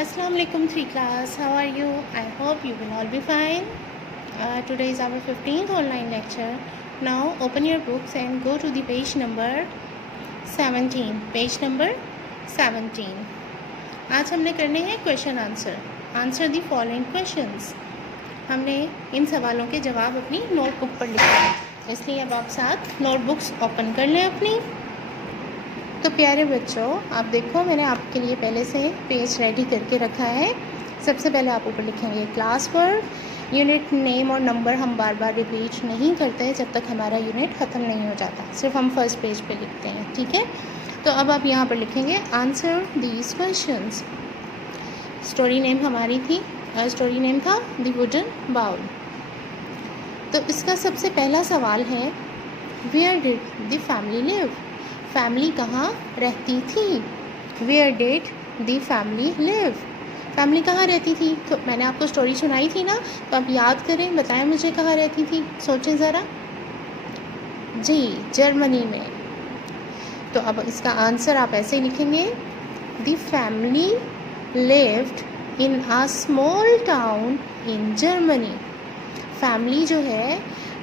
Assalamu alaikum 3 class. How are you? I hope you will all be fine. Today is our 15th online lecture. Now open your books and go to the page number 17. Page number 17. आज हमने करने हैं question answer. Answer the following questions. हमने इन सवालों के जवाब अपनी notebook पर लिखे हैं, इसलिए अब आप साथ नोटबुक्स ओपन कर लें अपनी. तो प्यारे बच्चों, आप देखो मैंने आपके लिए पहले से पेज रेडी करके रखा है. सबसे पहले आप ऊपर लिखेंगे क्लास वर्ड. यूनिट नेम और नंबर हम बार बार रिपीट नहीं करते जब तक हमारा यूनिट ख़त्म नहीं हो जाता, सिर्फ हम फर्स्ट पेज पे लिखते हैं. ठीक है, तो अब आप यहाँ पर लिखेंगे answer these questions. Story name हमारी थी, स्टोरी नेम था द वुडन बाउल. तो इसका सबसे पहला सवाल है where did the family live. Family कहाँ रहती थी. Where did the family live. Family कहाँ रहती थी. तो मैंने आपको स्टोरी सुनाई थी ना, तो आप याद करें, बताएं मुझे कहाँ रहती थी. सोचें ज़रा. जी, जर्मनी में. तो अब इसका आंसर आप ऐसे लिखेंगे the family lived in a small town in Germany. Family जो है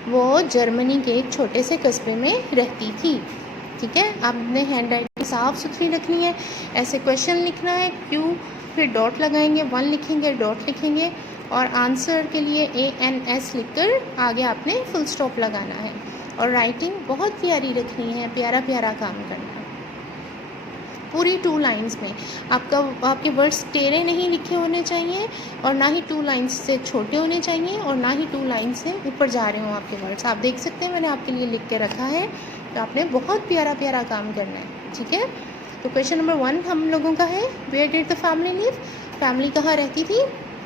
वो जर्मनी के एक छोटे से कस्बे में रहती थी. ठीक है, आपने हैंड राइटिंग साफ़ सुथरी रखनी है. ऐसे क्वेश्चन लिखना है, क्यों, फिर डॉट लगाएंगे, 1 लिखेंगे, डॉट लिखेंगे और आंसर के लिए ANS लिखकर आगे आपने फुल स्टॉप लगाना है. और राइटिंग बहुत प्यारी रखनी है, प्यारा प्यारा काम करना है. पूरी 2 लाइंस में आपके वर्ड्स टेढ़े नहीं लिखे होने चाहिए और ना ही 2 लाइंस से छोटे होने चाहिए और ना ही 2 लाइंस से ऊपर जा रहे हों आपके वर्ड्स. आप देख सकते हैं मैंने आपके लिए लिख के रखा है, तो आपने बहुत प्यारा प्यारा काम करना है. ठीक है, तो क्वेश्चन नंबर 1 हम लोगों का है where did the family live. Family कहाँ रहती थी.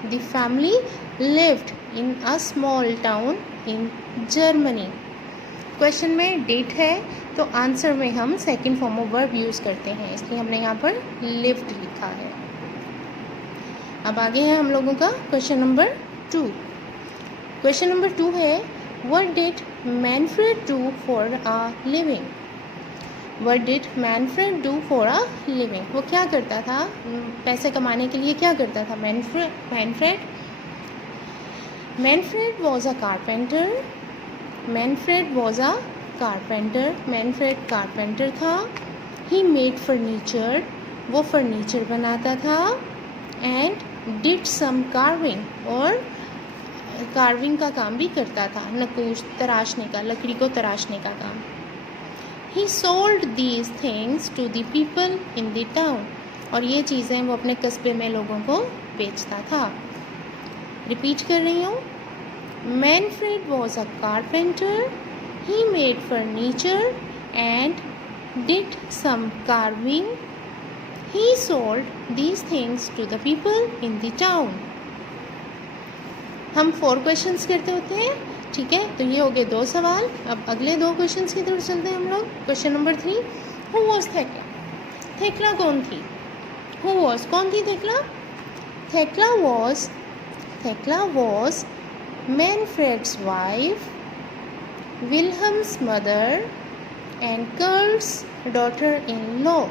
The family lived in a small town in Germany. Question में डेट है, तो आंसर में हम second form of verb use करते हैं, इसलिए हमने यहाँ पर लिव्ड लिखा है. अब आगे है हम लोगों का क्वेश्चन नंबर 2. क्वेश्चन नंबर 2 है what did Manfred do for a living. What did Manfred do for a living. वो क्या करता था पैसे कमाने के लिए, क्या करता था Manfred was a carpenter. Manfred was a carpenter. Manfred carpenter था. He made furniture. वो फर्नीचर बनाता था. And did some carving. और कार्विंग का काम भी करता था, नकूश तराशने का, लकड़ी को तराशने का काम. He sold these things to the people in the town. और ये चीज़ें वो अपने कस्बे में लोगों को बेचता था. रिपीट कर रही हूँ. Manfred was a carpenter. He made furniture and did some carving. He sold these things to the people in the town. हम 4 क्वेश्चंस करते होते हैं. ठीक है, तो ये हो गए 2 सवाल. अब अगले 2 क्वेश्चंस की तरफ चलते हैं हम लोग. Question number 3 who was Thekla. Thekla कौन थी. हु वॉज कौन थी Thekla. Thekla was Manfred's wife, Wilhelm's mother and Kurt's daughter in law.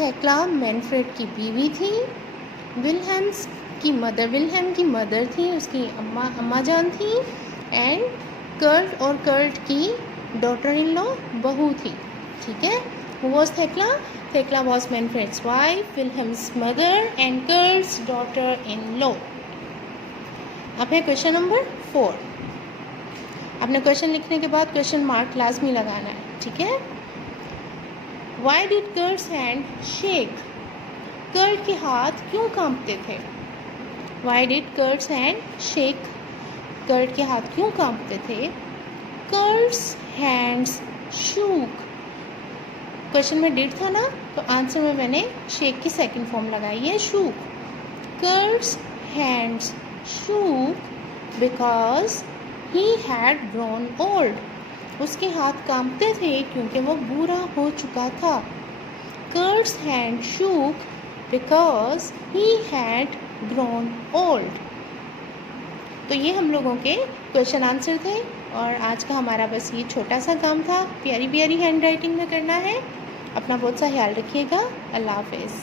Thekla Manfred की बीवी थी. विल्हम की मदर थी, उसकी अम्मा जान थी. एंड कर्ट और कर्ट की डॉटर इन लॉ बहू थी. ठीक है, who was Thekla. Thekla was Manfred's wife, Wilhelm's mother and Kurt's daughter in law. अब है क्वेश्चन नंबर 4. आपने क्वेश्चन लिखने के बाद क्वेश्चन मार्क लाजमी लगाना है. ठीक है. Why did Kurt's hand shake. Kurt के हाथ क्यों कांपते थे. Why did Kurt's hand shake. Kurt के हाथ क्यों कांपते थे. Kurt's hands shook. क्वेश्चन में डिड था ना, तो आंसर में मैंने शेक की सेकंड फॉर्म लगाई है, shook. Kurt's hands shook because he had grown old. उसके हाथ कांपते थे क्योंकि वो बूढ़ा हो चुका था. Kurt's hand shook because he had grown old. तो ये हम लोगों के क्वेश्चन आंसर थे और आज का हमारा बस ये छोटा सा काम था. प्यारी प्यारी हैंड राइटिंग में करना है. अपना बहुत सा ख्याल रखिएगा. अल्लाह हाफिज़.